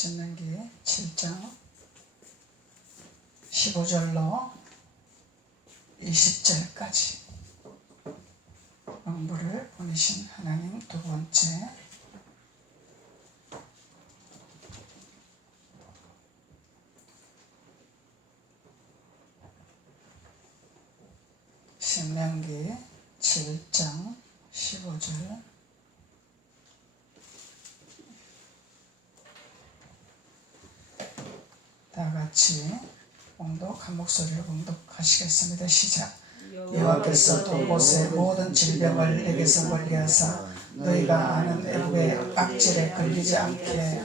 신명기 7장 15절로 20절까지 왕부를 보내신 하나님 두 번째 신명기 7장 15절 다같이 봉독 한 목소리로 봉독하시겠습니다. 시작. 여호와께서 또 모세 모든 질병을 내게서 멀리하사 너희가 아는 애굽의 악질에 걸리지 않게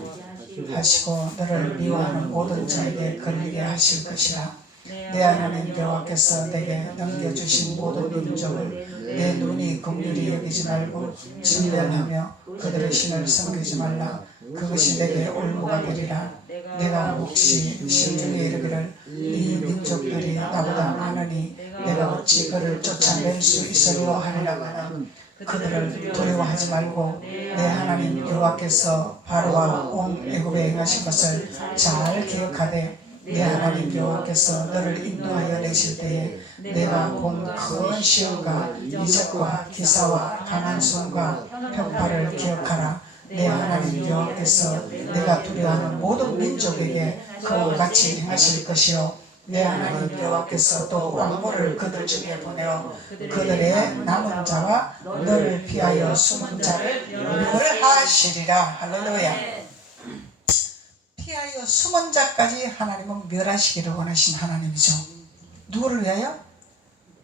하시고 너를 미워하는 모든 자에게 걸리게 하실 것이라. 내 하나님 여호와께서 내게 넘겨주신 모든 민족을 내 눈이 긍휼히 여기지 말고 진멸하며 그들의 신을 섬기지 말라. 그것이 내게 올무가 되리라. 내가 혹시 심중에 이르기를 이 민족들이 나보다 많으니 내가 어찌 그를 쫓아낼 수 있으려 하리라마는 그들을 두려워하지 말고 내 하나님 여호와께서 바로와 온 애굽에 행하신 것을 잘 기억하되 내 하나님 여호와께서 너를 인도하여 내실 때에 내가 본 큰 시험과 이적과 기사와 강한 손과 편파를 기억하라. 내 하나님 여호와께서 내가 두려워하는 모든 민족에게 그와 같이 행하실 것이요 내 하나님 여호와께서 또 왕보를 그들 중에 보내어 그들의 남은 자와 너를 피하여 숨은 자를 멸하시리라. 할렐루야. 피하여 숨은 자까지 하나님은 멸하시기를 원하신 하나님이죠. 누구를 위하여?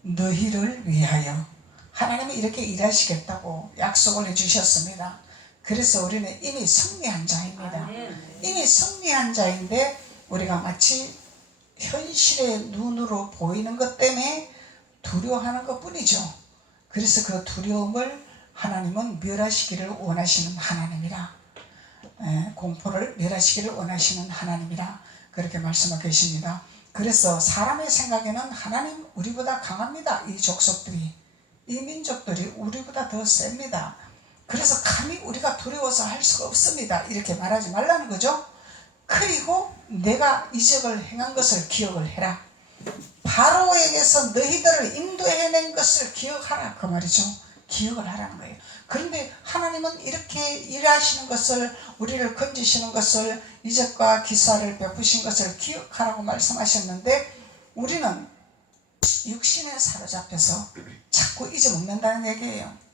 너희를 위하여. 하나님이 이렇게 일하시겠다고 약속을 해주셨습니다. 그래서 우리는 이미 승리한 자입니다. 이미 승리한 자인데 우리가 마치 현실의 눈으로 보이는 것 때문에 두려워하는 것 뿐이죠. 그래서 그 두려움을 하나님은 멸하시기를 원하시는 하나님이라, 공포를 멸하시기를 원하시는 하나님이라 그렇게 말씀하고 계십니다. 그래서 사람의 생각에는 하나님 우리보다 강합니다. 이 족속들이, 이 민족들이 우리보다 더 셉니다. 그래서 감히 우리가 두려워서 할 수가 없습니다. 이렇게 말하지 말라는 거죠. 그리고 내가 이적을 행한 것을 기억을 해라. 바로에게서 너희들을 인도해낸 것을 기억하라 그 말이죠. 기억을 하라는 거예요. 그런데 하나님은 이렇게 일하시는 것을, 우리를 건지시는 것을, 이적과 기사를 베푸신 것을 기억하라고 말씀하셨는데 우리는 육신에 사로잡혀서 자꾸 잊어먹는다는 얘기예요.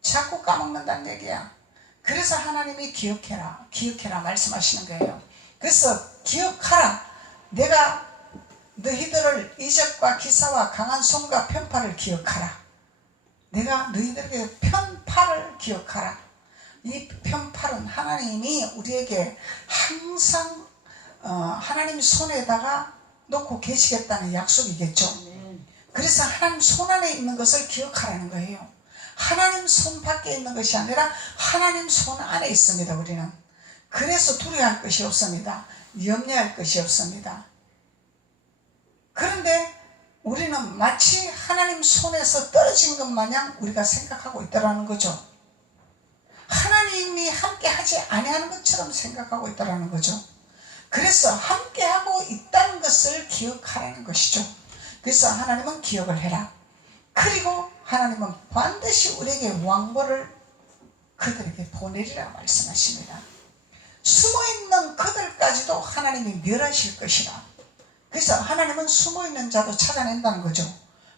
자꾸 까먹는다는 얘기야. 그래서 하나님이 기억해라, 기억해라 말씀하시는 거예요. 그래서 기억하라. 내가 너희들을 이적과 기사와 강한 손과 편파를 기억하라. 내가 너희들에게 편파를 기억하라. 이 편파는 하나님이 우리에게 항상 하나님 손에다가 놓고 계시겠다는 약속이겠죠. 그래서 하나님 손 안에 있는 것을 기억하라는 거예요. 하나님 손 밖에 있는 것이 아니라 하나님 손 안에 있습니다. 우리는. 그래서 두려워할 것이 없습니다. 염려할 것이 없습니다. 그런데 우리는 마치 하나님 손에서 떨어진 것 마냥 우리가 생각하고 있다는 거죠. 하나님이 함께 하지 아니하는 것처럼 생각하고 있다는 거죠. 그래서 함께 하고 있다는 것을 기억하라는 것이죠. 그래서 하나님은 기억을 해라. 그리고 하나님은 반드시 우리에게 왕보를 그들에게 보내리라 말씀하십니다. 숨어있는 그들까지도 하나님이 멸하실 것이라. 그래서 하나님은 숨어있는 자도 찾아낸다는 거죠.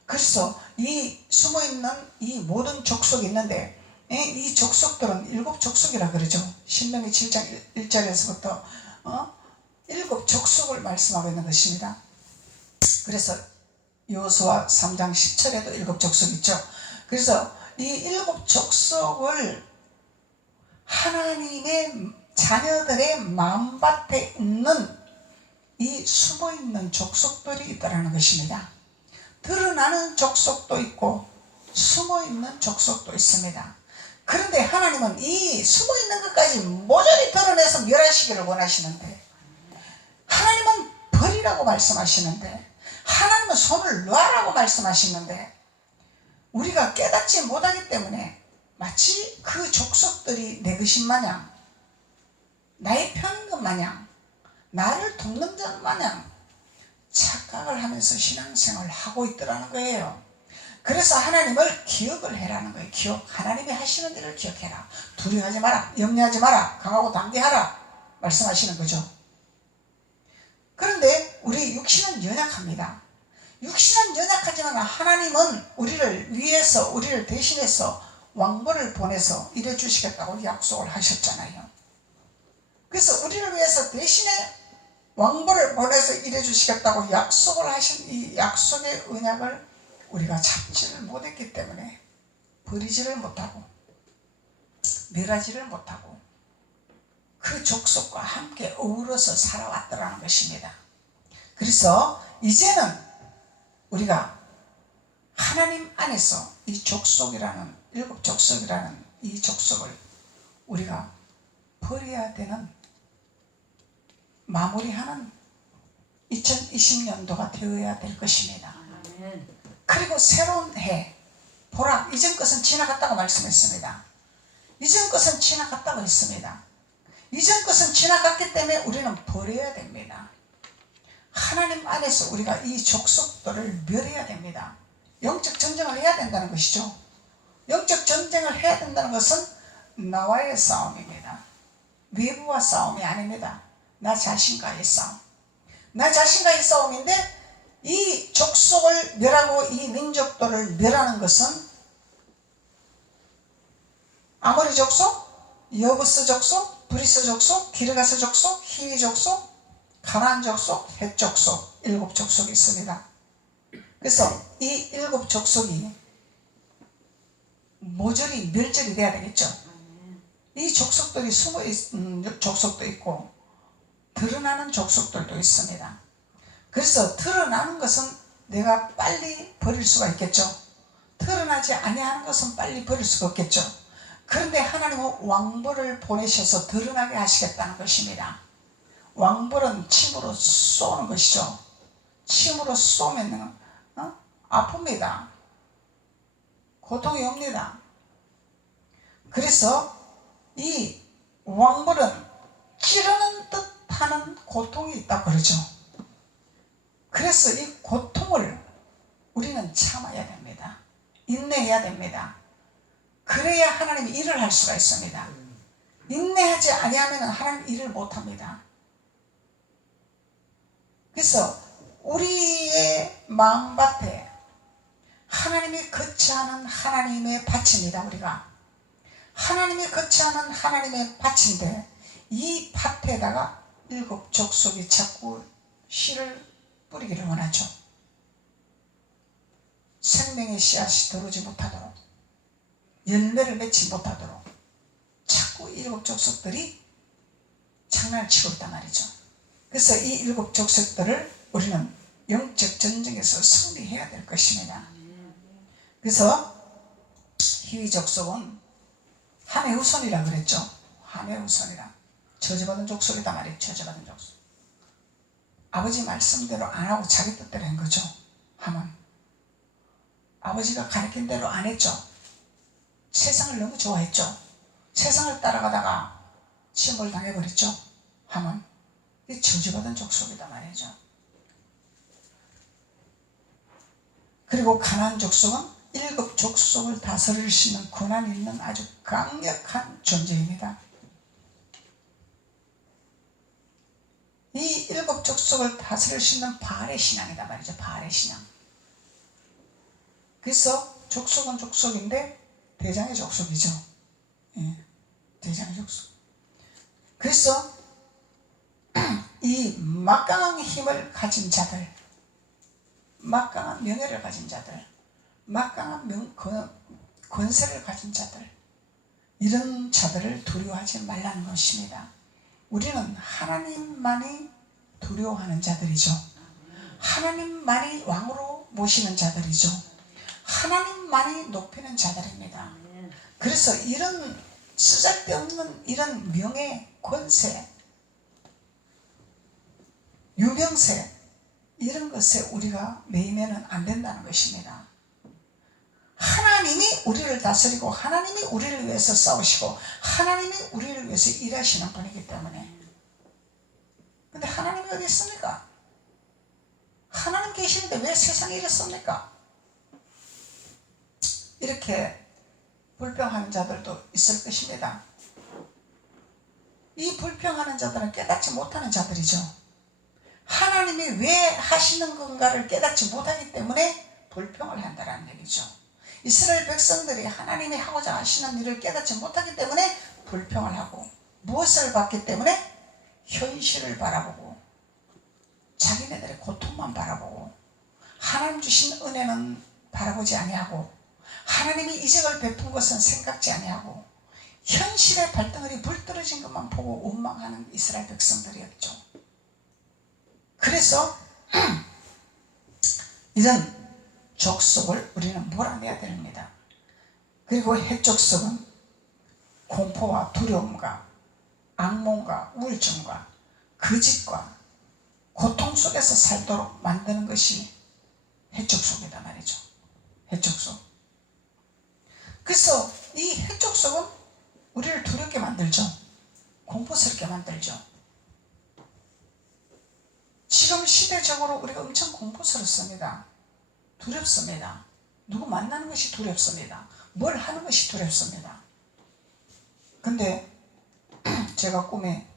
그래서 이 숨어있는 이 모든 족속이 있는데 이 족속들은 7족속이라 그러죠. 신명기 7장 1절에서부터 7족속을 말씀하고 있는 것입니다. 그래서 여호수아 3장 10절에도 7족속 있죠. 그래서 이 7족속을 하나님의 자녀들의 마음밭에 있는 이 숨어있는 족속들이 있다는 것입니다. 드러나는 족속도 있고 숨어있는 족속도 있습니다. 그런데 하나님은 이 숨어있는 것까지 모조리 드러내서 멸하시기를 원하시는데, 하나님은 버리라고 말씀하시는데, 하나님은 손을 놔라고 말씀하시는데 우리가 깨닫지 못하기 때문에 마치 그 족속들이 내 것인 마냥 나의 편인 것 마냥, 나를 돕는 것 마냥 착각을 하면서 신앙생활을 하고 있더라는 거예요. 그래서 하나님을 기억을 해라는 거예요. 기억. 하나님이 하시는 일을 기억해라. 두려워하지 마라. 염려하지 마라. 강하고 담대하라. 말씀하시는 거죠. 그런데 우리 육신은 연약합니다. 육신은 연약하지만 하나님은 우리를 위해서, 우리를 대신해서 왕벌을 보내서 일해 주시겠다고 약속을 하셨잖아요. 그래서 우리를 위해서 대신에 왕벌을 보내서 일해 주시겠다고 약속을 하신 이 약속의 언약을 우리가 잡지를 못했기 때문에 버리지를 못하고 멸하지를 못하고 그 족속과 함께 어우러서 살아왔더라는 것입니다. 그래서 이제는 우리가 하나님 안에서 이 족속이라는, 일곱 족속이라는 이 족속을 우리가 버려야 되는, 마무리하는 2020년도가 되어야 될 것입니다. 그리고 새로운 해, 보라, 이전 것은 지나갔다고 말씀했습니다. 이전 것은 지나갔다고 했습니다. 이전 것은 지나갔기 때문에 우리는 버려야 됩니다. 하나님 안에서 우리가 이 족속들을 멸해야 됩니다. 영적 전쟁을 해야 된다는 것이죠. 영적 전쟁을 해야 된다는 것은 나와의 싸움입니다. 외부와 싸움이 아닙니다. 나 자신과의 싸움. 나 자신과의 싸움인데 이 족속을 멸하고 이 민족들을 멸하는 것은 아모리 족속, 여부스 족속, 브리스 족속, 기르가스 족속, 히위 족속, 가나안 족속, 헷 족속, 일곱 족속이 있습니다. 그래서 이 일곱 족속이 모조리 멸절이 돼야 되겠죠. 이 족속들이 숨어있는 족속도 있고 드러나는 족속들도 있습니다. 그래서 드러나는 것은 내가 빨리 버릴 수가 있겠죠. 드러나지 아니하는 것은 빨리 버릴 수가 없겠죠. 그런데 하나님은 왕벌을 보내셔서 드러나게 하시겠다는 것입니다. 왕벌은 침으로 쏘는 것이죠. 침으로 쏘면 아픕니다. 고통이 옵니다. 그래서 이 왕벌은 찌르는 듯 하는 고통이 있다고 그러죠. 그래서 이 고통을 우리는 참아야 됩니다. 인내해야 됩니다. 그래야 하나님이 일을 할 수가 있습니다. 인내하지 아니하면 하나님 일을 못합니다. 그래서 우리의 마음밭에 하나님이 거치하는 하나님의 밭입니다. 우리가 하나님이 거치하는 하나님의 밭인데 이 밭에다가 일곱 족속이 자꾸 씨를 뿌리기를 원하죠. 생명의 씨앗이 들어오지 못하도록, 열매를 맺지 못하도록 자꾸 일곱 족속들이 장난을 치고 있단 말이죠. 그래서 이 일곱 족속들을 우리는 영적 전쟁에서 승리해야 될 것입니다. 그래서 히위 족속은 함의 후손이라 그랬죠. 함의 후손이라. 저주받은 족속이다 말이에요. 저주받은 족속. 아버지 말씀대로 안 하고 자기 뜻대로 한 거죠. 함은 아버지가 가르친 대로 안 했죠. 세상을 너무 좋아했죠. 세상을 따라가다가 침몰 당해버렸죠. 함은 이 저주받은 족속이다 말이죠. 그리고 가나안 족속은 일곱 족속을 다스릴 수 있는 권한이 있는 아주 강력한 존재입니다. 이 일곱 족속을 다스릴 수 있는 바알의 신앙이다 말이죠. 바알의 신앙. 그래서 족속은 족속인데 대장의 족속이죠. 예, 대장의 족속. 그래서 이 막강한 힘을 가진 자들, 막강한 명예를 가진 자들, 막강한 권세를 가진 자들, 이런 자들을 두려워하지 말라는 것입니다. 우리는 하나님만이 두려워하는 자들이죠. 하나님만이 왕으로 모시는 자들이죠. 하나님만이 높이는 자들입니다. 그래서 이런 쓰잘데없는 이런 명예, 권세, 유명세 이런 것에 우리가 매이면 안 된다는 것입니다. 하나님이 우리를 다스리고 하나님이 우리를 위해서 싸우시고 하나님이 우리를 위해서 일하시는 분이기 때문에. 근데 하나님이 어디 있습니까? 하나님 계시는데 왜 세상이 이렇습니까? 이렇게 불평하는 자들도 있을 것입니다. 이 불평하는 자들은 깨닫지 못하는 자들이죠. 하나님이 왜 하시는 건가를 깨닫지 못하기 때문에 불평을 한다는 얘기죠. 이스라엘 백성들이 하나님이 하고자 하시는 일을 깨닫지 못하기 때문에 불평을 하고, 무엇을 봤기 때문에? 현실을 바라보고 자기네들의 고통만 바라보고 하나님 주신 은혜는 바라보지 아니하고 하나님이 이적을 베푼 것은 생각지 아니하고 현실의 발등을이 불떨어진 것만 보고 원망하는 이스라엘 백성들이었죠. 그래서 이런 족속을 우리는 몰아내야 됩니다. 그리고 해족속은 공포와 두려움과 악몽과 우울증과 거짓과 고통 속에서 살도록 만드는 것이 해족속이다 말이죠. 해족속. 그래서 이 해족속은 우리를 두렵게 만들죠. 공포스럽게 만들죠. 지금 시대적으로 우리가 엄청 공포스럽습니다. 두렵습니다. 누구 만나는 것이 두렵습니다. 뭘 하는 것이 두렵습니다. 근데 제가 꿈에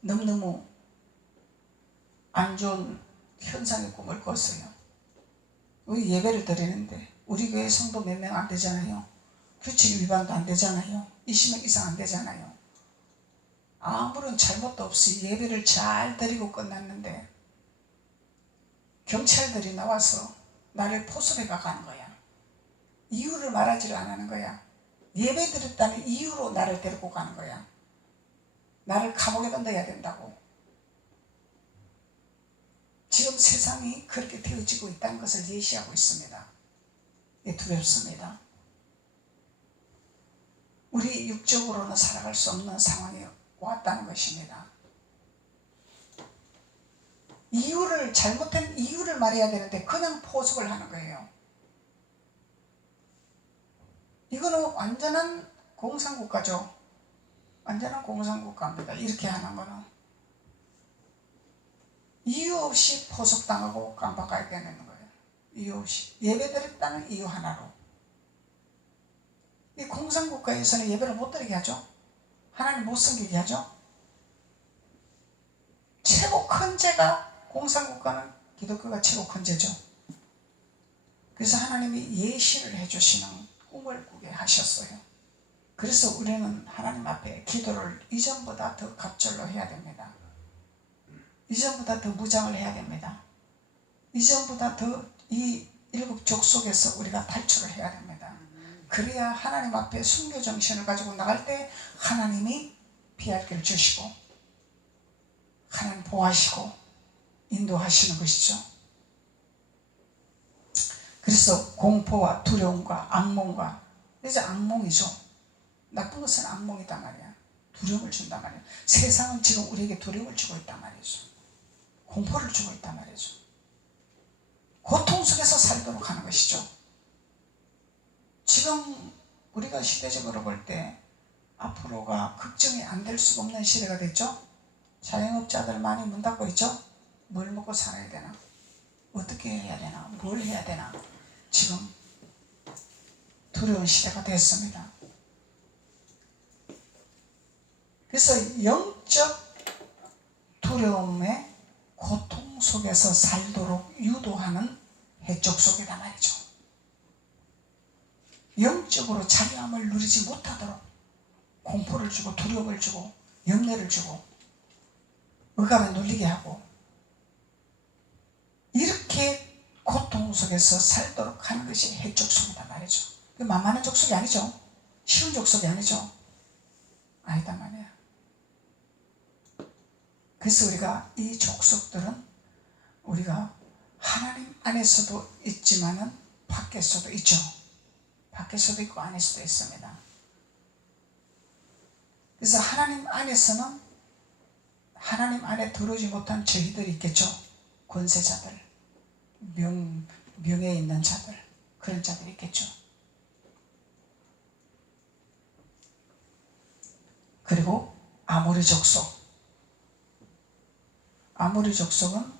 너무너무 안 좋은 현상의 꿈을 꿨어요. 우리 예배를 드리는데 우리 교회 성도 몇 명 안 되잖아요. 규칙 위반도 안 되잖아요. 20명 이상 안 되잖아요. 아무런 잘못도 없이 예배를 잘 드리고 끝났는데 경찰들이 나와서 나를 포섭해 가는 거야. 이유를 말하지를 안 하는 거야. 예배 드렸다는 이유로 나를 데리고 가는 거야. 나를 감옥에다 넣어야 된다고. 지금 세상이 그렇게 되어지고 있다는 것을 예시하고 있습니다. 두렵습니다. 우리 육적으로는 살아갈 수 없는 상황이 왔다는 것입니다. 잘못된 이유를 말해야 되는데 그냥 포섭을 하는 거예요. 이거는 완전한 공산국가죠. 완전한 공산국가입니다. 이렇게 하는 거는. 이유 없이 포섭당하고 깜빡하게 되는 거예요. 이유 없이. 예배드렸다는 이유 하나로. 이 공산국가에서는 예배를 못 드리게 하죠. 하나님 못 섬기게 하죠. 최고 큰 죄가, 공산국가는 기독교가 최고 큰 죄죠. 그래서 하나님이 예시를 해주시는 꿈을 꾸게 하셨어요. 그래서 우리는 하나님 앞에 기도를 이전보다 더 갑절로 해야 됩니다. 이전보다 더 무장을 해야 됩니다. 이전보다 더 이 일곱 족속에서 우리가 탈출을 해야 됩니다. 그래야 하나님 앞에 순교 정신을 가지고 나갈 때 하나님이 피할 길을 주시고 하나님 보호하시고 인도하시는 것이죠. 그래서 공포와 두려움과 악몽과, 이제 악몽이죠. 나쁜 것은 악몽이단 말이야. 두려움을 준단 말이야. 세상은 지금 우리에게 두려움을 주고 있단 말이죠. 공포를 주고 있단 말이죠. 고통 속에서 살도록 하는 것이죠. 지금 우리가 시대적으로 볼 때 앞으로가 걱정이 안 될 수가 없는 시대가 됐죠. 자영업자들 많이 문 닫고 있죠. 뭘 먹고 살아야 되나? 어떻게 해야 되나? 뭘 해야 되나? 지금 두려운 시대가 됐습니다. 그래서 영적 두려움의 고통 속에서 살도록 유도하는 해족속이다 말이죠. 영적으로 자유함을 누리지 못하도록 공포를 주고 두려움을 주고 염려를 주고 억압에 눌리게 하고 이렇게 고통 속에서 살도록 하는 것이 해족속이다 말이죠. 만만한 족속이 아니죠. 쉬운 족속이 아니죠. 아니다 말이야. 그래서 우리가 이 족속들은 우리가 하나님 안에서도 있지만은 밖에서도 있죠. 밖에서도 있고 안에서도 있습니다. 그래서 하나님 안에서는 하나님 안에 들어오지 못한 저희들이 있겠죠. 권세자들, 명예 있는 자들, 그런 자들이 있겠죠. 그리고 아모리 족속. 아모리 족속은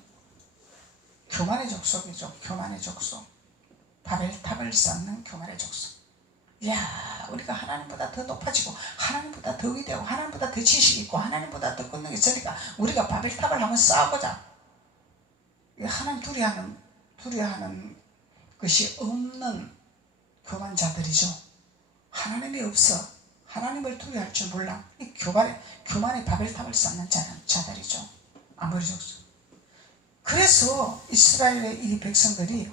교만의 족속이죠. 교만의 족속. 바벨탑을 쌓는 교만의 족속. 야, 우리가 하나님보다 더 높아지고 하나님보다 더 위대하고 하나님보다 더 지식이 있고 하나님보다 더 권능이 있으니까 우리가 바벨탑을 한번 쌓아보자. 하나님 두려워하는 것이 없는 교만자들이죠. 하나님이 없어. 하나님을 두려워할 줄 몰라. 이 교만의 바벨탑을 쌓는 자들이죠. 아모리 족속. 그래서 이스라엘의 이 백성들이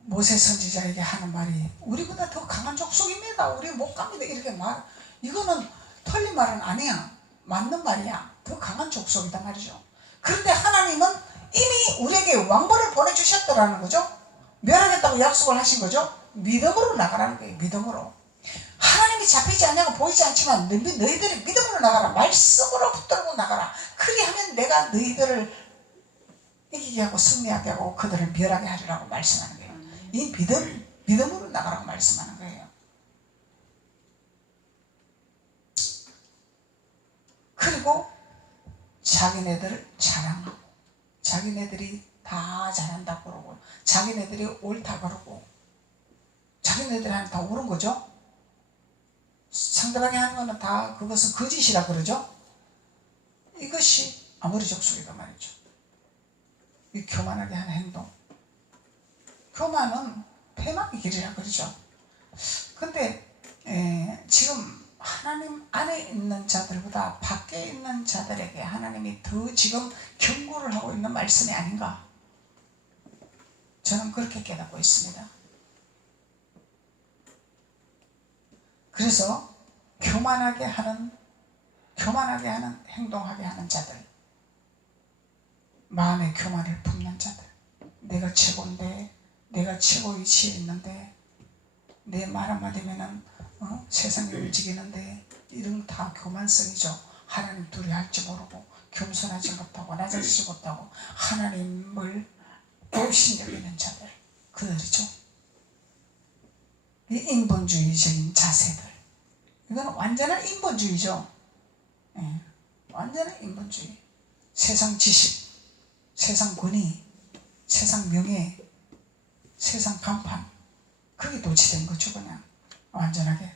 모세 선지자에게 하는 말이 우리보다 더 강한 족속입니다. 우리 못 갑니다. 이렇게 말. 이거는 틀린 말은 아니야. 맞는 말이야. 더 강한 족속이다 말이죠. 그런데 하나님은 이미 우리에게 왕벌을 보내주셨더라는 거죠. 멸하겠다고 약속을 하신 거죠. 믿음으로 나가라는 거예요. 믿음으로. 하나님이 잡히지 않냐고 보이지 않지만 너희들이 믿음으로 나가라. 말씀으로 붙들고 나가라. 그리하면 내가 너희들을 이기게 하고 승리하게 하고 그들을 멸하게 하리라고 말씀하는 거예요. 이 믿음으로 나가라고 말씀하는 거예요. 그리고 자기네들을 자랑하고 자기네들이 다 잘한다고 그러고 자기네들이 옳다 그러고 자기네들한테 다 옳은 거죠. 상대방이 하는 거는 다 그것은 거짓이라 그러죠. 이것이 아모리 족속이다 말이죠. 이 교만하게 하는 행동. 교만은 패망의 길이라 그러죠. 근데 지금 하나님 안에 있는 자들보다 밖에 있는 자들에게 하나님이 더 지금 경고를 하고 있는 말씀이 아닌가, 저는 그렇게 깨닫고 있습니다. 그래서 교만하게 하는 행동하게 하는 자들, 마음의 교만을 품는 자들, 내가 최고인데, 내가 최고 위치에 있는데, 내 말 한마디면은 세상이 움직이는데, 이런 다 교만성이죠. 하나님 두려워할지 모르고 겸손하지 못하고 낮아지지 못하고 하나님을 불신여기는 자들, 그들이죠. 이 인본주의적인 자세들, 이건 완전한 인본주의죠. 완전한 인본주의. 세상 지식, 세상 권위, 세상 명예, 세상 간판, 그게 도취된 거죠. 그냥 완전하게.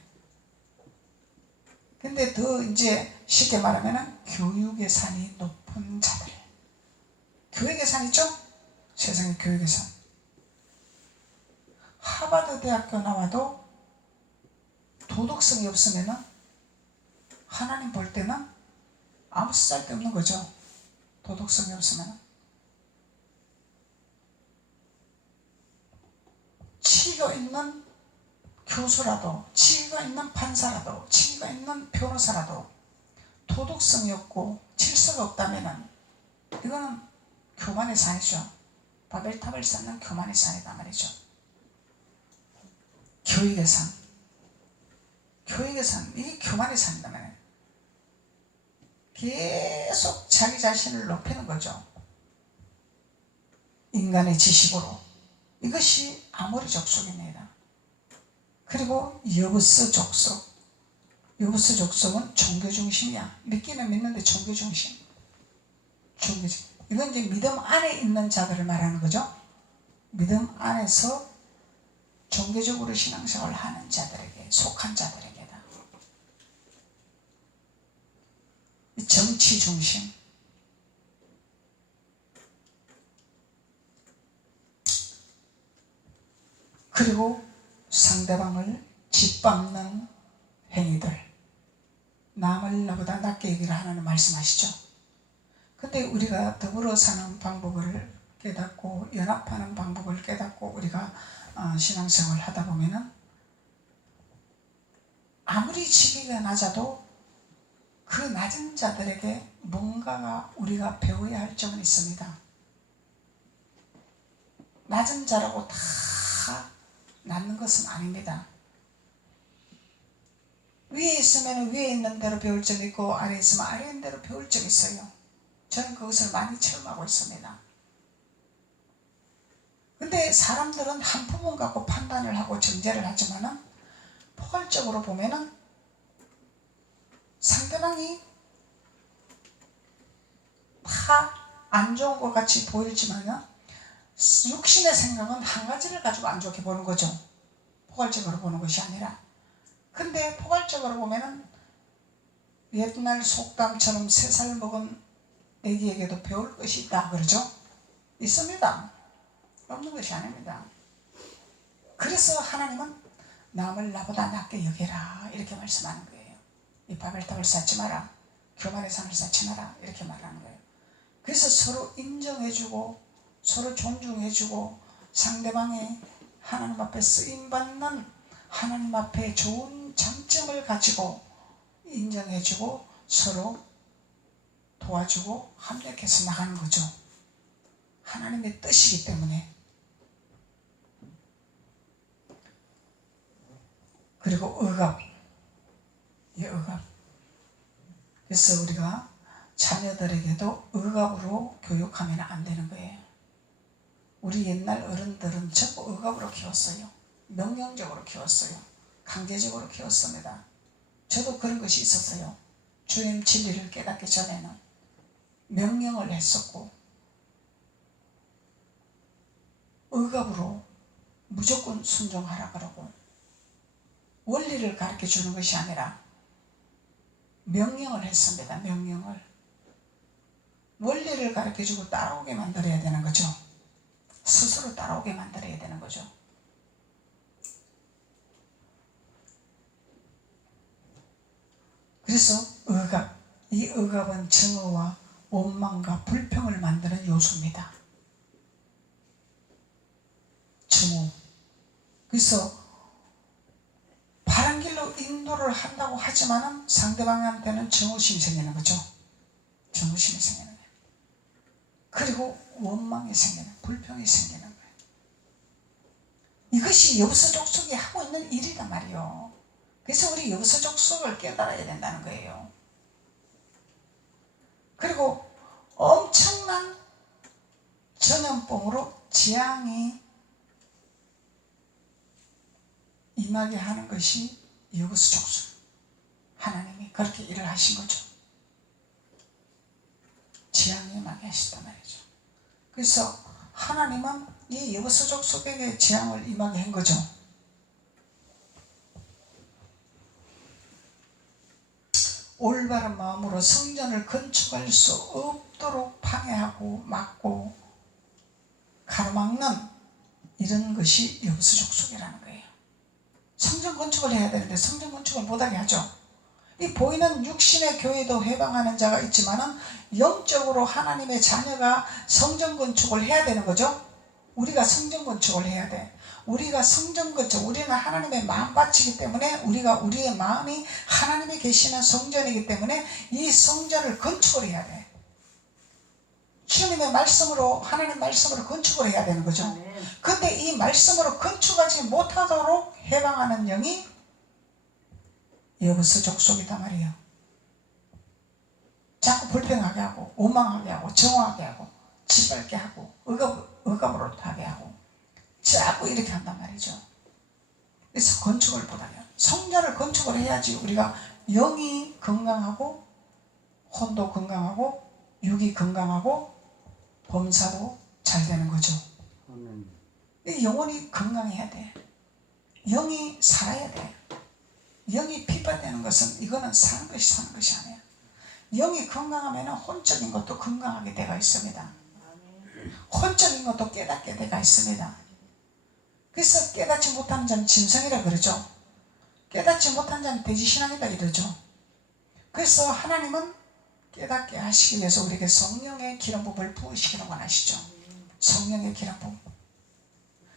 근데 더 이제 쉽게 말하면 교육의 산이 높은 자들, 교육의 산이죠. 세상의 교육의 산. 하버드 대학교 나와도 도덕성이 없으면 하나님 볼 때는 아무 쓸데없는 거죠. 도덕성이 없으면. 지위가 있는 교수라도, 지위가 있는 판사라도, 지위가 있는 변호사라도 도덕성이 없고 질서가 없다면 이거는 교만의 산이죠. 바벨탑을 쌓는 교만의 산이다 말이죠. 교육의 산, 교육의 산, 이게 교만의 산이다 말이에요. 계속 자기 자신을 높이는 거죠. 인간의 지식으로. 이것이 아모리 족속입니다. 그리고 여부스 족속. 여부스 족속은 종교 중심이야. 믿기는 믿는데 종교 중심. 종교적. 이건 이제 믿음 안에 있는 자들을 말하는 거죠. 믿음 안에서 종교적으로 신앙생활을 하는 자들에게 속한 자들에게다. 정치 중심. 그리고 상대방을 짓밟는 행위들. 남을 나보다 낮게 얘기를 하는 말씀하시죠. 근데 우리가 더불어 사는 방법을 깨닫고 연합하는 방법을 깨닫고 우리가 신앙생활을 하다 보면은 아무리 지위가 낮아도 그 낮은 자들에게 뭔가가 우리가 배워야 할 점은 있습니다. 낮은 자라고 다 낮는 것은 아닙니다. 위에 있으면 위에 있는 대로 배울 점이 있고 아래에 있으면 아래에 있는 대로 배울 점이 있어요. 저는 그것을 많이 체험하고 있습니다. 근데 사람들은 한 부분 갖고 판단을 하고 정죄를 하지만은 포괄적으로 보면은 상대방이 다 안 좋은 것 같이 보일지만은 육신의 생각은 한 가지를 가지고 안 좋게 보는 거죠. 포괄적으로 보는 것이 아니라. 근데 포괄적으로 보면은 옛날 속담처럼 3살 먹은 애기에게도 배울 것이 있다 그러죠. 있습니다. 없는 것이 아닙니다. 그래서 하나님은 남을 나보다 낫게 여겨라 이렇게 말씀하는 거예요. 이 바벨탑을 쌓지 마라, 교만의 산을 쌓지 마라 이렇게 말하는 거예요. 그래서 서로 인정해주고 서로 존중해주고 상대방의 하나님 앞에 쓰임받는 하나님 앞에 좋은 장점을 가지고 인정해주고 서로 도와주고 합력해서 나가는 거죠. 하나님의 뜻이기 때문에. 그리고 억압, 이 억압. 그래서 우리가 자녀들에게도 억압으로 교육하면 안 되는 거예요. 우리 옛날 어른들은 전부 억압으로 키웠어요. 명령적으로 키웠어요. 강제적으로 키웠습니다. 저도 그런 것이 있었어요. 주님 진리를 깨닫기 전에는 명령을 했었고 억압으로 무조건 순종하라 그러고 원리를 가르쳐 주는 것이 아니라 명령을 했습니다. 명령을. 원리를 가르쳐 주고 따라오게 만들어야 되는 거죠. 스스로 따라오게 만들어야 되는 거죠. 그래서 억압, 이 억압은 증오와 원망과 불평을 만드는 요소입니다. 증오. 그래서 바른 길로 인도를 한다고 하지만은 상대방한테는 증오심이 생기는 거죠. 증오심이 생기는 거예요. 그리고 원망이 생기는, 불평이 생기는 거예요. 이것이 여부서족속이 하고 있는 일이란 말이에요. 그래서 우리 여부서족속을 깨달아야 된다는 거예요. 그리고 엄청난 전염병으로 재앙이 임하게 하는 것이 여부서족속. 하나님이 그렇게 일을 하신 거죠. 재앙이 임하게 하셨단 말이죠. 그래서 하나님은 이 여부서족속에게 재앙을 임하게 한 거죠. 올바른 마음으로 성전을 건축할 수 없도록 방해하고 막고 가로막는 이런 것이 여부서족속이라는 거예요. 성전 건축을 해야 되는데 성전 건축을 못하게 하죠. 이 보이는 육신의 교회도 해방하는 자가 있지만은 영적으로 하나님의 자녀가 성전 건축을 해야 되는 거죠. 우리가 성전 건축을 해야 돼. 우리가 성전 건축, 우리는 하나님의 마음밭이기 때문에 우리의 마음이 하나님이 계시는 성전이기 때문에 이 성전을 건축을 해야 돼. 주님의 말씀으로, 하나님 말씀으로 건축을 해야 되는 거죠. 근데 이 말씀으로 건축하지 못하도록 해방하는 영이 여부서족속이단 말이에요. 자꾸 불평하게 하고 원망하게 하고 정오하게 하고 짓밟게 하고 억압으로 하게 하고 자꾸 이렇게 한단 말이죠. 그래서 건축을 못하게 해요. 성전을 건축을 해야지 우리가 영이 건강하고 혼도 건강하고 육이 건강하고 범사도 잘 되는 거죠. 영혼이 건강해야 돼. 영이 살아야 돼. 영이 피파되는 것은 이거는 사는 것이 아니에요. 영이 건강하면 혼적인 것도 건강하게 되어 있습니다. 혼적인 것도 깨닫게 되어 있습니다. 그래서 깨닫지 못하는 자는 짐승이라 그러죠. 깨닫지 못한 자는 돼지신앙이다 이러죠. 그래서 하나님은 깨닫게 하시기 위해서 우리에게 성령의 기름 부음을 부으시기를 원하시죠. 성령의 기름 부음.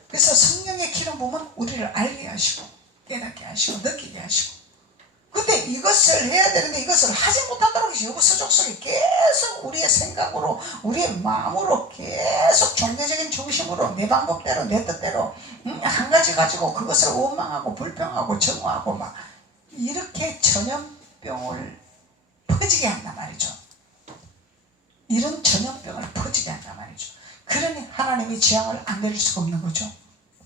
그래서 성령의 기름 부음은 우리를 알게 하시고 깨닫게 하시고 느끼게 하시고. 근데 이것을 해야 되는데 이것을 하지 못하도록 여부서족속이 계속 우리의 생각으로 우리의 마음으로 계속 종교적인 중심으로 내 방법대로 내 뜻대로 한 가지 가지고 그것을 원망하고 불평하고 정오하고 막 이렇게 전염병을 퍼지게 한단 말이죠. 이런 전염병을 퍼지게 한단 말이죠. 그러니 하나님이 재앙을 안 내릴 수가 없는 거죠.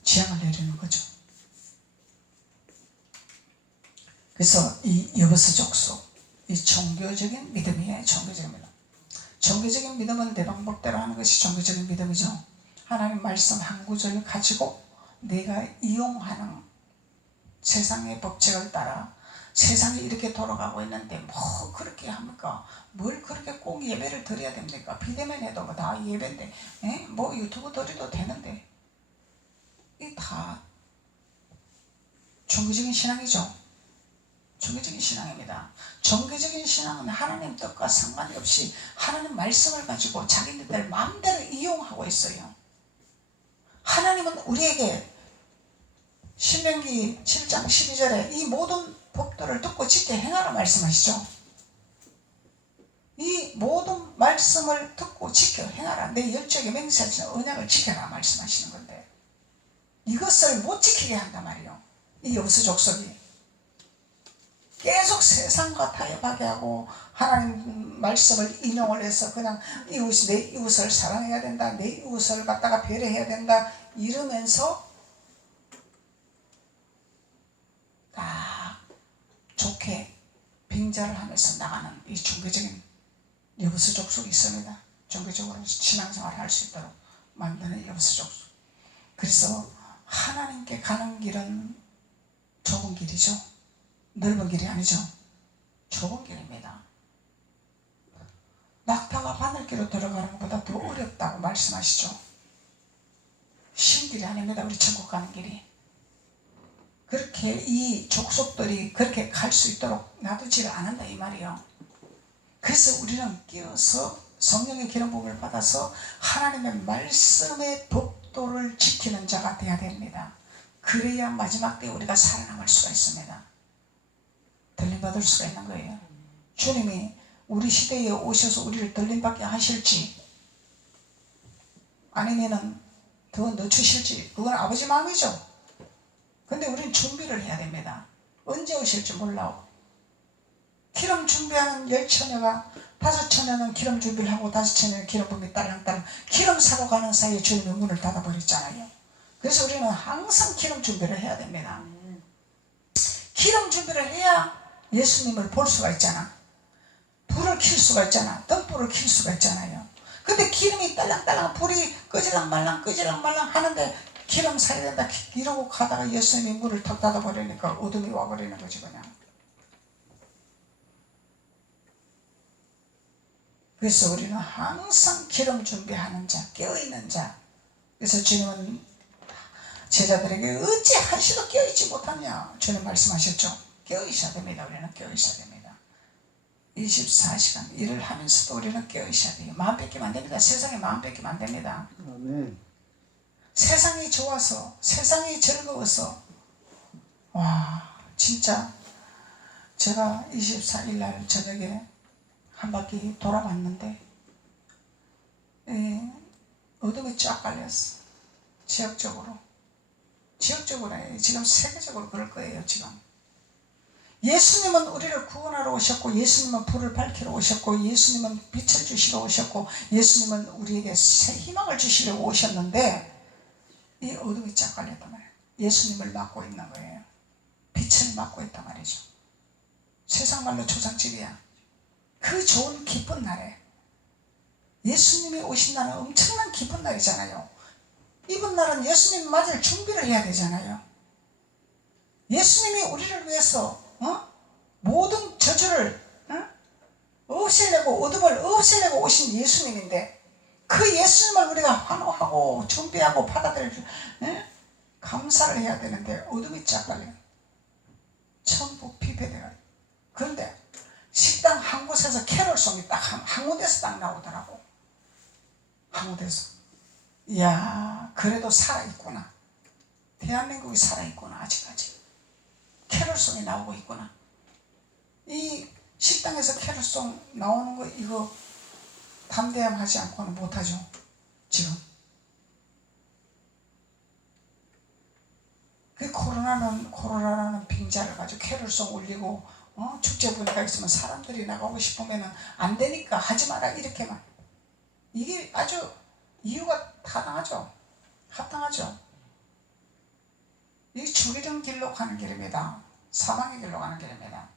재앙을 내리는 거죠. 그래서 이 여보스 족속, 이 종교적인 믿음이에요. 종교적인 믿음. 종교적인 믿음은 내 방법대로 하는 것이 종교적인 믿음이죠. 하나님 말씀 한 구절을 가지고 내가 이용하는 세상의 법칙을 따라 세상이 이렇게 돌아가고 있는데 뭐 그렇게 합니까? 뭘 그렇게 꼭 예배를 드려야 됩니까? 비대면 해도 뭐 다 예배인데, 뭐 유튜브 드려도 되는데, 이 다 종교적인 신앙이죠. 종교적인 신앙입니다. 종교적인 신앙은 하나님 뜻과 상관이 없이 하나님 말씀을 가지고 자기네들 마음대로 이용하고 있어요. 하나님은 우리에게 신명기 7장 12절에 이 모든 법도를 듣고 지켜 행하라 말씀하시죠. 이 모든 말씀을 듣고 지켜 행하라. 내 열정에 맹세하시는 언약을 지켜라 말씀하시는 건데, 이것을 못 지키게 한단 말이에요. 이 여보스 족속이 계속 세상과 타협하게 하고 하나님 말씀을 인용을 해서 그냥 내 이웃을 사랑해야 된다, 내 이웃을 갖다가 배려해야 된다 이러면서 딱 좋게 빙자를 하면서 나가는 이 종교적인 여보스 족속이 있습니다. 종교적으로 신앙생활을 할 수 있도록 만드는 여보스 족속. 그래서 하나님께 가는 길은 좁은 길이죠. 넓은 길이 아니죠. 좁은 길입니다. 낙타가 바늘길로 들어가는 것보다 더 어렵다고 말씀하시죠. 쉬운 길이 아닙니다. 우리 천국 가는 길이. 그렇게 이 족속들이 그렇게 갈 수 있도록 놔두지를 않는다 이 말이에요. 그래서 우리는 끼어서 성령의 기름 부음을 받아서 하나님의 말씀의 법도를 지키는 자가 되어야 됩니다. 그래야 마지막 때 우리가 살아남을 수가 있습니다. 들림받을 수가 있는 거예요. 주님이 우리 시대에 오셔서 우리를 들림받게 하실지 아니면은 더 늦추실지 그건 아버지 마음이죠. 근데 우리는 준비를 해야 됩니다. 언제 오실지 몰라요. 기름 준비하는 10처녀가 5처녀는 기름 준비를 하고 5처녀는 기름 부음이 딸랑딸랑 기름 사고 가는 사이에 주님의 문을 닫아버렸잖아요. 그래서 우리는 항상 기름 준비를 해야 됩니다. 기름 준비를 해야 예수님을 볼 수가 있잖아. 불을 켤 수가 있잖아. 등불을 켤 수가 있잖아요. 근데 기름이 딸랑딸랑 불이 끄질랑말랑 하는데 기름 사야 된다 이러고 가다가 예수님이 문을 탁 닫아버리니까 어둠이 와버리는 거지 그냥. 그래서 우리는 항상 기름 준비하는 자, 깨어있는 자. 그래서 주님은 제자들에게 어찌 한시도 깨어있지 못하냐 주님 말씀하셨죠. 깨어있어야 됩니다. 우리는 깨어있어야 됩니다. 24시간 일을 하면서도 우리는 깨어있어야 돼요. 마음 뺏기면 안 됩니다. 세상에 마음 뺏기면 안 됩니다. 아멘. 세상이 좋아서 세상이 즐거워서 와 진짜 제가 24일 날 저녁에 한 바퀴 돌아봤는데 어둠이 쫙 깔렸어. 지역적으로 지금 세계적으로 그럴 거예요. 지금 예수님은 우리를 구원하러 오셨고 예수님은 불을 밝히러 오셨고 예수님은 빛을 주시러 오셨고 예수님은 우리에게 새 희망을 주시려고 오셨는데 이 어둠이 쫙 깔렸단 말이에요. 예수님을 막고 있는 거예요. 빛을 막고 있단 말이죠. 세상 말로 초상집이야. 그 좋은 기쁜 날에 예수님이 오신 날은 엄청난 기쁜 날이잖아요. 이번 날은 예수님 맞을 준비를 해야 되잖아요. 예수님이 우리를 위해서 모든 저주를 없애려고 어둠을 없애려고 오신 예수님인데 그 예수님을 우리가 환호하고 준비하고 받아들일 감사를 해야 되는데 어둠이 쫙 깔려요. 전부 피폐돼요. 그런데 식당 한 곳에서 캐롤송이 딱 한 군데서 딱 나오더라고. 한 군데서. 이야 그래도 살아있구나. 대한민국이 살아있구나. 아직까지 캐롤송이 나오고 있구나. 이 식당에서 캐롤송 나오는 거 이거 담대함하지 않고는 못하죠. 지금 그 코로나라는 빙자를 가지고 캐롤송 울리고 축제 분위기가 있으면 사람들이 나가고 싶으면 안 되니까 하지 마라 이렇게만. 이게 아주 이유가 타당하죠. 합당하죠. 이 죽이는 길로 가는 길입니다. 사망의 길로 가는 길입니다.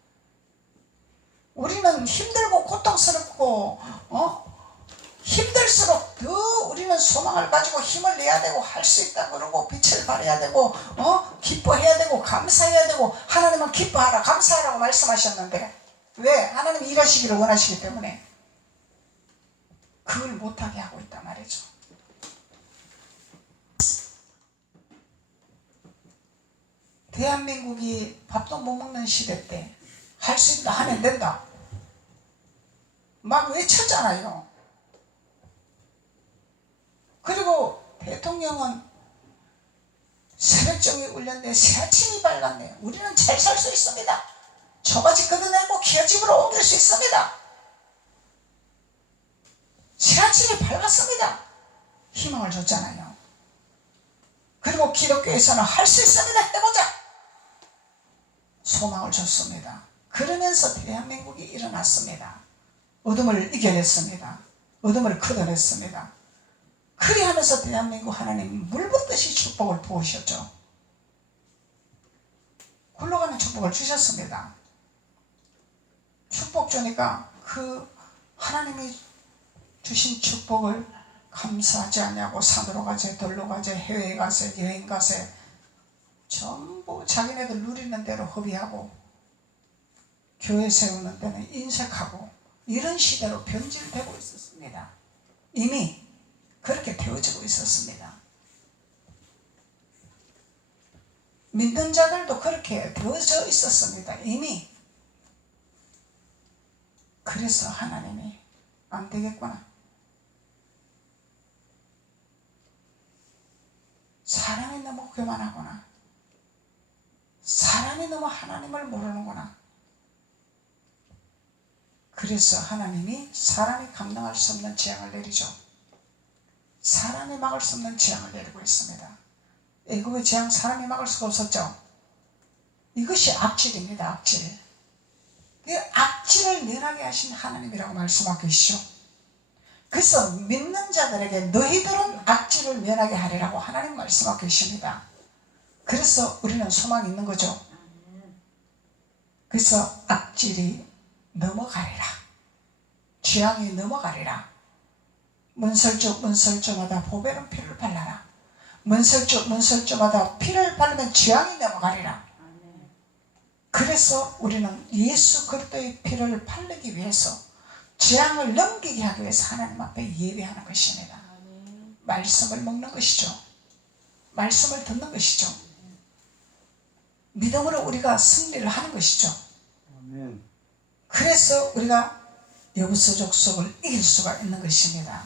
우리는 힘들고 고통스럽고 힘들수록 더 우리는 소망을 가지고 힘을 내야 되고 할 수 있다 그러고 빛을 발해야 되고 기뻐해야 되고 감사해야 되고 하나님은 기뻐하라 감사하라고 말씀하셨는데 왜? 하나님이 일하시기를 원하시기 때문에 그걸 못하게 하고 있단 말이죠. 대한민국이 밥도 못 먹는 시대 때 할 수 있다 하면 된다 막 외쳤잖아요. 그리고 대통령은 새벽종이 울렸네 새아침이 밝았네 우리는 잘 살 수 있습니다. 초가집 걷어내고 기아집으로 옮길 수 있습니다. 새아침이 밝았습니다. 희망을 줬잖아요. 그리고 기독교에서는 할 수 있습니다. 해보자 소망을 줬습니다. 그러면서 대한민국이 일어났습니다. 어둠을 이겨냈습니다. 어둠을 걷어냈습니다. 그리하면서 대한민국 하나님이 물붓듯이 축복을 부으셨죠. 굴러가는 축복을 주셨습니다. 축복 주니까 그 하나님이 주신 축복을 감사하지 않냐고 산으로 가세 들로 가세 해외에 가세 여행 가세 전부 자기네들 누리는 대로 허비하고 교회 세우는 데는 인색하고 이런 시대로 변질되고 있었습니다. 이미 그렇게 되어지고 있었습니다. 믿는 자들도 그렇게 되어져 있었습니다. 이미. 그래서 하나님이 안 되겠구나. 사람이 너무 교만하구나. 사람이 너무 하나님을 모르는구나. 그래서 하나님이 사람이 감당할 수 없는 재앙을 내리죠. 사람이 막을 수 없는 재앙을 내리고 있습니다. 애굽의 재앙 사람이 막을 수가 없었죠. 이것이 악질입니다. 악질. 그 악질을 면하게 하신 하나님이라고 말씀하고 계시죠. 그래서 믿는 자들에게 너희들은 악질을 면하게 하리라고 하나님 말씀하고 계십니다. 그래서 우리는 소망이 있는 거죠. 그래서 악질이 넘어가리라. 재앙이 넘어가리라. 문설주마다 보배는 피를 발라라. 문설주마다 피를 바르면 재앙이 넘어가리라. 그래서 우리는 예수 그리스도의 피를 바르기 위해서 재앙을 넘기게 하기 위해서 하나님 앞에 예배하는 것입니다. 말씀을 먹는 것이죠. 말씀을 듣는 것이죠. 믿음으로 우리가 승리를 하는 것이죠. 그래서 우리가 여부수족속을 이길 수가 있는 것입니다.